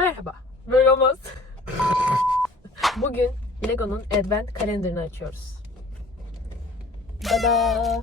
Merhaba. Böyle olmaz. Bugün Lego'nun Advent kalenderini açıyoruz. Tada!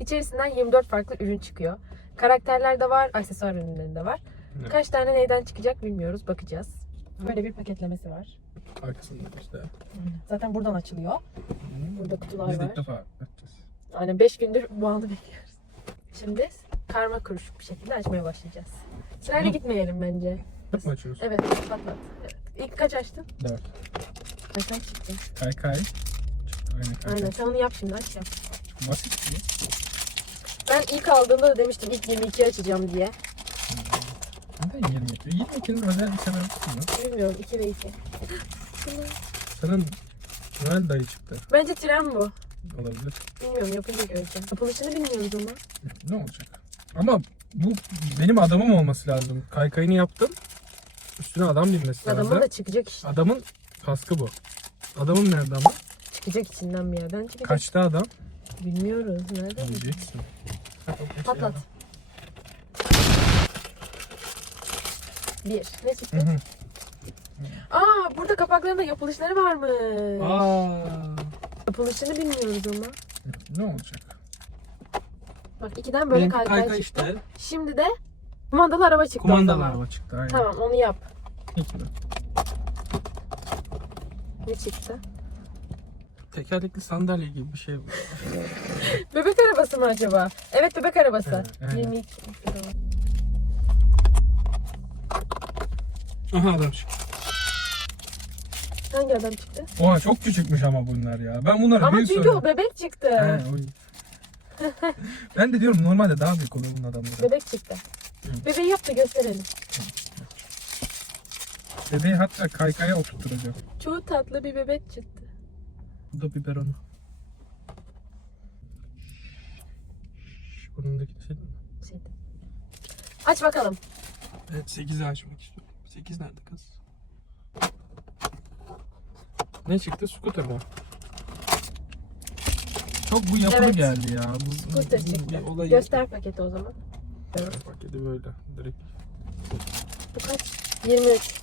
İçerisinden 24 farklı ürün çıkıyor. Karakterler de var, aksesuar ürünleri de var. Evet. Kaç tane neyden çıkacak bilmiyoruz, bakacağız. Böyle bir paketlemesi var. Arkasında işte. Zaten buradan açılıyor. Burada kutular Biz var. ilk defa açacağız. Aynen 5 gündür bu anı bekliyoruz. Şimdi karma karışık bir şekilde açmaya başlayacağız. Sırayla gitmeyelim bence. Çok mu açıyoruz? Evet, patlat. İlk kaç açtın? Dört. Kaçtan çıktı? Kay kay. Aynen kay Aynen, sen onu yap şimdi, aç yap. Basit mi? Ben ilk aldığımda da demiştim ilk 22 açacağım diye. Neden 22? 22'nin özel bir sebebi var mı? Bilmiyorum, 2 ve 2. Sana Noel dayı çıktı. Bence tren bu. Olabilir. Bilmiyorum, yapınca göreceğim. Yapılışını bilmiyoruz ama. Ne olacak? Ama bu benim adamım olması lazım. Kaykayını yaptım. Üstüne adam binmesi lazım. Adamın da çıkacak işte. Adamın kaskı bu. Adamım nerede ama? Çıkacak içinden bir yerden çıkacak. Kaçta adam? Bilmiyoruz. Nerede? Diyeceksin. Patlat. Bir. Ne çıktı? Hı hı. Aa burada kapaklarında yapılışları varmış. Aa, Yapılışını bilmiyoruz ama. ne olacak? Bak ikiden böyle Benimki kaykay kaykay çıktı. işte. Şimdi de kumandalı araba çıktı o Kumandalı zaman. araba çıktı. Aynen. Tamam onu yap. Ne çıktı? Tekerlekli sandalye gibi bir şey bu. Bebek arabası mı acaba? Evet bebek arabası. Evet, aynen. 22. Aha adam çıktı. Hangi adam çıktı? Oha çok küçükmüş ama bunlar ya. Ben bunları Ama büyük çünkü o bebek çıktı. He, o ben de diyorum normalde daha büyük oluyor bunun adamları. Bebek çıktı. Evet. Bebeği yap da gösterelim. Bebeği hatta kaykaya oturtturacağım. Çok tatlı bir bebek çıktı. Bu da biberonu. Burnundaki senin mi? Şey. Aç bakalım. Evet 8'i açmak istiyorum. 8 nerede kız? Ne çıktı? Scooter mı? Çok bu yapılı Evet. geldi ya. Bu, Scooter bu- çıktı. bir olayı- Göster paketi o zaman. Evet. Paketi böyle. Direkt. Bu kaç? 23.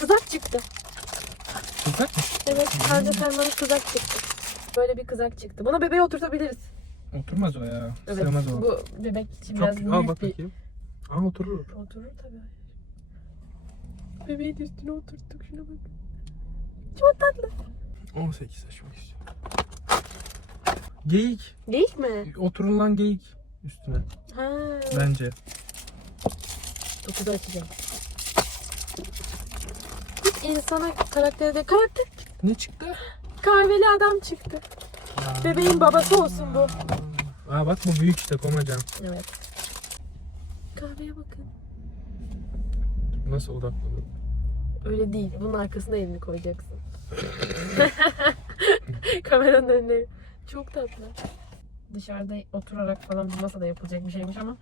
Kızak çıktı. Kızak mı? Evet, Hande Selman'ın kızak çıktı. Böyle bir kızak çıktı. Buna bebeği oturtabiliriz. Oturmaz o ya. Evet, Sığmaz o. bu bebek için Çok biraz al büyük bak bir... bakayım. Aa oturur. Oturur tabii. Bebeğin üstüne oturttuk şuna bak. Çok tatlı. 18 açmak istiyorum. Geyik. Geyik mi? Oturulan geyik üstüne. Ha. Bence. 9'u açacağım. İnsana karakteri de karakter Ne çıktı? kahveli adam çıktı. Bebeğin babası olsun bu. Aa bak bu büyük işte komacan. Evet. Kahveye bakın. Nasıl odaklanıyor? Öyle değil. Bunun arkasına elini koyacaksın. Kameranın önüne. Çok tatlı. Dışarıda oturarak falan bu masada yapılacak bir şeymiş ama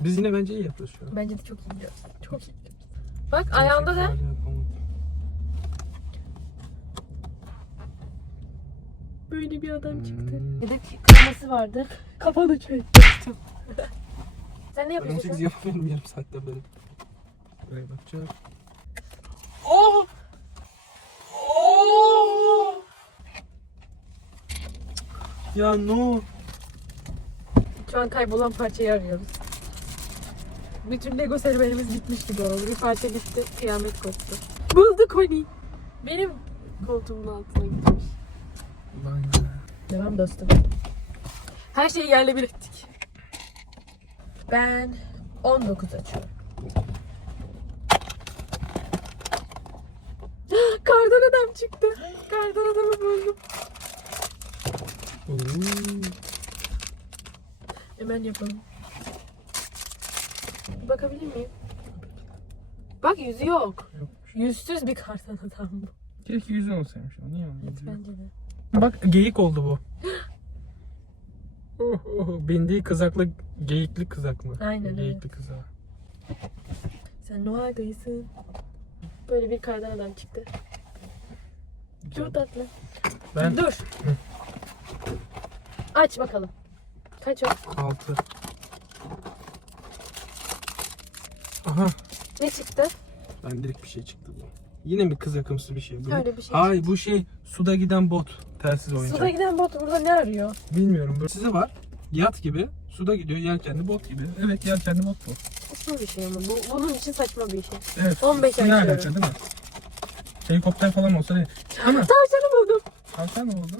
Biz yine bence iyi yapıyoruz şu an. bence de çok iyi gidiyoruz. Çok iyi. Bak ayağında da böyle bir adam çıktı. Hmm. Bir de kırması vardı. Kafanı çektim. Sen ne Ben yapıyorsun? 18 yapamıyorum yarım saatte böyle. Buraya bakacağım. Oh! Oh! Ya no. Şu an kaybolan parçayı arıyoruz. Bütün Lego serüvenimiz bitmiş gibi oldu. Bir parça gitti, kıyamet koptu. Bulduk Oni. Benim koltuğumun altına gitmiş. Ulan ya. Devam dostum. Her şeyi yerle bir ettik. Ben 19 açıyorum. Kardan adam çıktı. Kardan adamı buldum. Hemen yapalım. Bakabilir miyim? Bak yüzü yok. Yokmuş. Yüzsüz bir kardan adam bu. Keşke yüzü olsaymış. Niye onun Evet yok? bence de. Bak geyik oldu bu. Oh, oh, bindiği kızaklı geyikli kızak mı? Aynen, Geyikli kızak. Sen Noel dayısın. Böyle bir kardan adam çıktı. Çok tatlı. Ben Dur. Aç bakalım. Kaç o? 6. Aha. Ne çıktı? Ben direkt bir şey çıktı bu. Yine mi kız yakımsı bir şey? Bu? Öyle bir şey Ay bu şey suda giden bot. Telsiz oyuncak. Suda giden bot burada ne arıyor? Bilmiyorum. Böyle size var. Yat gibi. Suda gidiyor yelkenli bot gibi. Evet yelkenli bot bu. Saçma bir şey ama. Bu, bunun için saçma bir şey. Evet. 15 su ne açıyorum. alaka değil mi? Helikopter falan olsa değil. Ama Tavşanı buldum. tavşan ne oldu?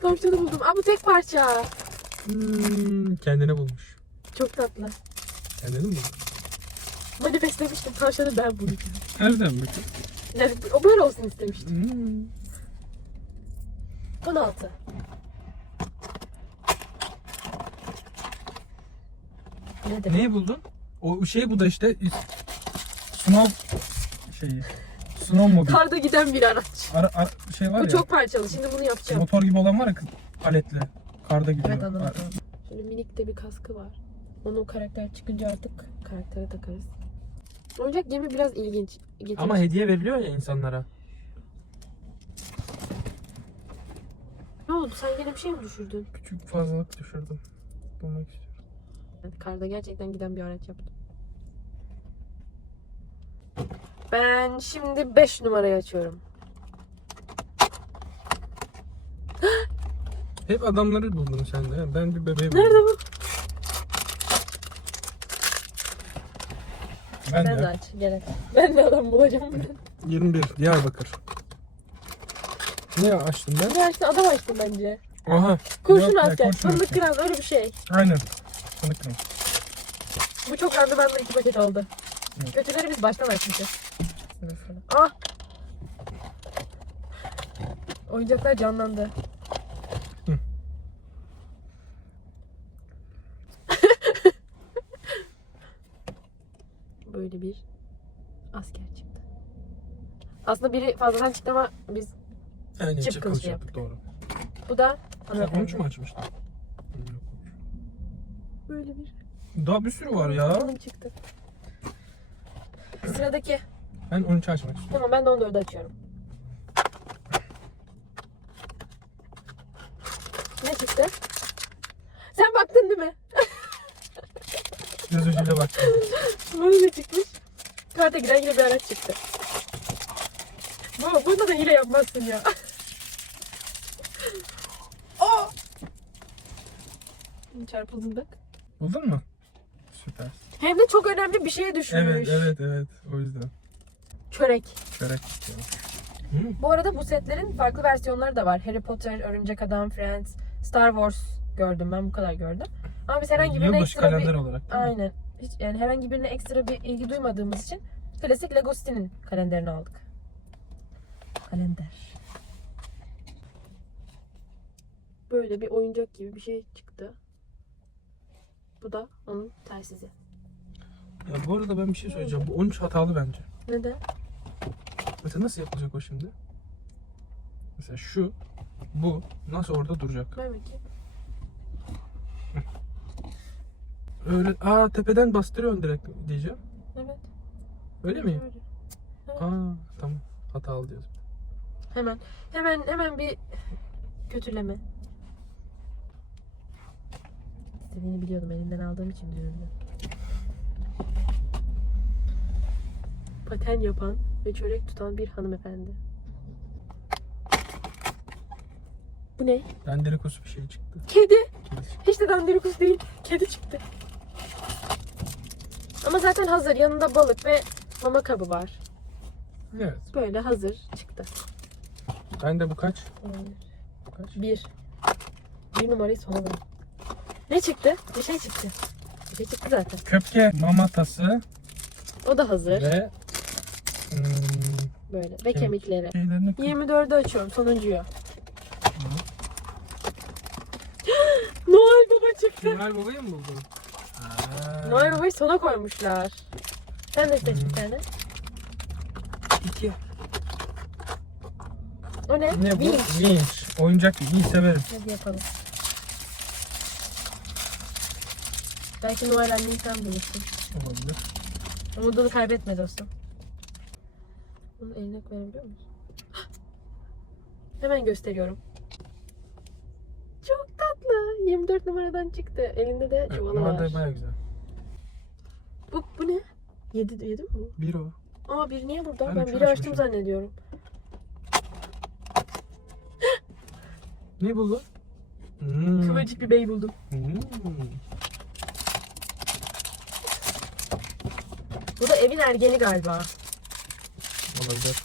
Tavşanı buldum. Aa bu tek parça. Hmm, kendine bulmuş. Çok tatlı. Kendini mi buldun? Manifestlemiştim. Tavşanı ben buldum. Nereden bakın? Yani o böyle olsun istemiştim. Hmm. 16. Nedir? Neyi buldun? O şey bu da işte Snow şeyi. Snow mobil. Karda giden bir araç. Ara, ara- şey var Bu ya. çok parçalı. Şimdi bunu yapacağım. Motor gibi olan var ya paletli. Karda gidiyor. Evet anladım. Şöyle minik de bir kaskı var. Onu karakter çıkınca artık karaktere takarız. Oyuncak gemi biraz ilginç. Getirmiş. Ama hediye veriliyor ya insanlara. Ne oldu? Sen yine bir şey mi düşürdün? Küçük fazlalık düşürdüm. Bulmak istiyorum. Evet, karda gerçekten giden bir araç yaptım. Ben şimdi 5 numarayı açıyorum. Hep adamları buldun sen de. Ben bir bebeği buldum. Nerede bu? Ben, Sen de. de aç. Hadi. Ben de adam bulacağım buradan. 21 Diyarbakır. Ne açtım ben? Ne açtın? Adam açtım bence. Aha. Kurşun Yok asker. kurşun Fındık asker. kıran öyle bir şey. Aynen. Fındık kıran. Bu çok randımanlı iki paket oldu. Evet. Kötüleri biz baştan açmışız. Ah! Oyuncaklar canlandı. Hı. Böyle bir asker çıktı. Aslında biri fazladan çıktı ama biz Aynen Çift kılıç yaptık doğru. bu da Sen 13 mü açmıştın? Böyle bir Daha bir sürü var ya. Balım çıktı. Sıradaki. Ben 13 açmak istiyorum. Tamam ben de 14'ü açıyorum. Ne çıktı? Sen baktın değil mi? Göz ucuyla baktım. Bu ne çıkmış? Karta giren yine bir araç çıktı. Bu, bunda da hile yapmazsın ya. Aa! Çarpıldın bak. Buldun mu? Süper. Hem de çok önemli bir şeye düşmüş. Evet evet evet. O yüzden. Çörek. Çörek istiyorum. Bu arada bu setlerin farklı versiyonları da var. Harry Potter, Örümcek Adam, Friends, Star Wars gördüm ben bu kadar gördüm. Ama biz herhangi birine Yılbaşı ekstra bir... kalender olarak. değil mi? Aynen. Hiç, yani herhangi birine ekstra bir ilgi duymadığımız için klasik Lego City'nin kalenderini aldık. Kalender. Böyle bir oyuncak gibi bir şey çıktı. Bu da onun telsizi. Ya bu arada ben bir şey söyleyeceğim. Bu 13 hatalı bence. Neden? Mesela nasıl yapılacak o şimdi? Mesela şu, bu nasıl orada duracak? Ver bakayım. Öyle, aa tepeden bastırıyorsun direkt diyeceğim. Evet. Öyle mi? Öyle. Aa tamam. Hatalı diyoruz. Hemen hemen hemen bir kötüleme. İstediğini biliyordum elinden aldığım için üzüldüm. Paten yapan ve çörek tutan bir hanımefendi. Bu ne? Dandelikus bir şey çıktı. Kedi. Hiç de dandelikus değil. Kedi çıktı. Ama zaten hazır. Yanında balık ve mama kabı var. Evet. Böyle hazır çıktı. Ben de bu kaç? Bu kaç? Bir. Bir numarayı sona bırak. Ne çıktı? Bir şey çıktı. Bir şey çıktı zaten. Köpke mamatası O da hazır. ve hmm, Böyle. Ve Kemik. kemikleri. şeylerini 24'ü açıyorum. Sonuncuyu. Noel Baba çıktı. Noel Baba'yı mı buldun? Aa, Noel Baba'yı sona koymuşlar. Sen de seç bir Hı. tane. İki. O ne? Ne bu? Vinç. Vinç. Oyuncak iyi severim. Hadi yapalım. Belki Noel anneyi sen bulursun. Olabilir. Umudunu kaybetme dostum. Bunu eline koyabiliyor musun? Hemen gösteriyorum. Çok tatlı. 24 numaradan çıktı. Elinde de çuvalı var. da baya güzel. Bu, bu ne? Yedi, yedi mi bu? Bir o. Aa bir niye burada? Ben Ben, biri açtım zannediyorum. Ne buldun? Hmm. Kıvırcık bir bey buldum. Hmm. Bu da evin ergeni galiba. Olabilir.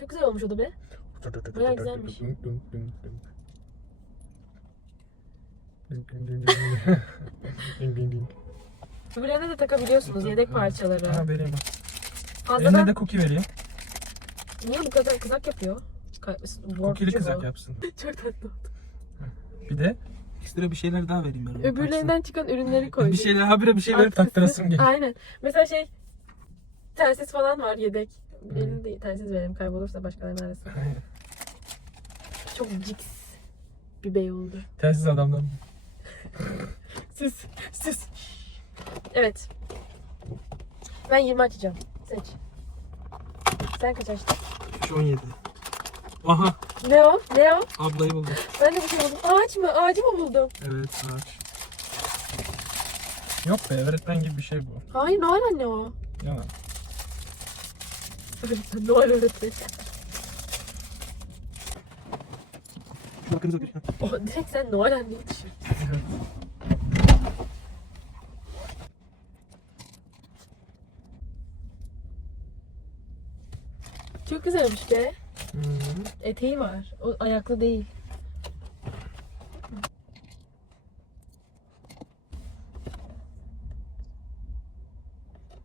Çok güzel olmuş o da be. Bayağı güzelmiş. Öbürlerine de takabiliyorsunuz yedek parçaları. Ha vereyim. Eline Fazladan de cookie vereyim. Niye bu kadar kızak yapıyor? Workçu kızak yapsın. Çok tatlı oldu. Bir de ekstra bir şeyler daha vereyim ben ona. Öbürlerinden çıkan ürünleri koydum. Bir şeyler habire bir şeyler Arkası- taktırasım geliyor. Aynen. Mesela şey telsiz falan var yedek. Benim de telsiz verelim kaybolursa başkalarının arasında. Çok ciks bir bey oldu. Telsiz adamdan. Siz, siz. Evet. Ben 20 açacağım. Seç. Sen kaç açtın? Şu 17. Aha Ne o? Ne o? ablayı buldum. Ben de bir şey buldum. Ağaç mı? Ağacı mı buldum? Evet ağaç. Yok be öğretmen gibi bir şey bu. Hayır Noel anne o. Ya. Öğretmen, Noel öğretmen. Şu bakınıza bir. O, direkt sen Noel anneyi düşün. Çok güzelmiş be. Eteği var. O ayaklı değil.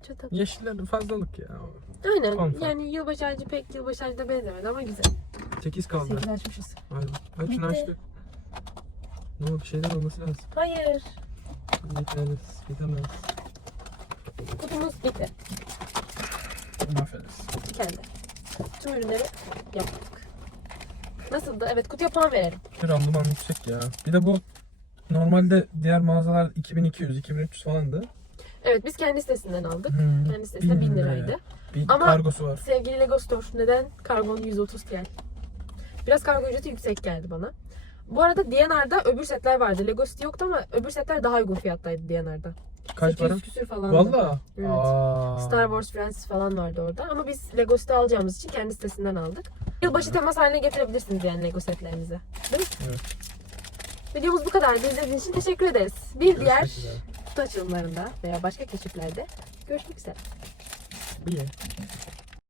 Çok tatlı. Yeşiller fazlalık ya. Aynen. Konfor. Yani yılbaşı ağacı pek yılbaşı ağacına benzemedi ama güzel. 8 kaldı. Sekiz açmışız. Aynen. Aç şunu açtık. Ne oldu? Bir şeyler olması lazım. Hayır. Gitmez. Gidemez. Kutumuz bitti. Mahvederiz. Kendi. Tüm ürünleri yaptık. Nasıldı? Evet kutuya puan verelim. Bir randıman yüksek ya. Bir de bu normalde diğer mağazalar 2200, 2300 falandı. Evet biz kendi sitesinden aldık. Hmm. Kendi sitesinde 1000 liraydı. Bir Ama- kargosu var. Sevgili Lego Store neden kargon 130 TL? Biraz kargo ücreti yüksek geldi bana. Bu arada D&R'da öbür setler vardı. Lego City yoktu ama öbür setler daha uygun fiyattaydı D&R'da. Kaç para? 800 küsür falan. Valla. Evet. Aa. Star Wars Friends falan vardı orada. Ama biz Lego City alacağımız için kendi sitesinden aldık. Yılbaşı temas haline getirebilirsiniz yani Lego setlerinizi. Değil mi? Evet. Videomuz bu kadar. İzlediğiniz için teşekkür ederiz. Bir diğer Görüşmek üzere. kutu açılımlarında veya başka keşiflerde görüşmek üzere. Bir ye.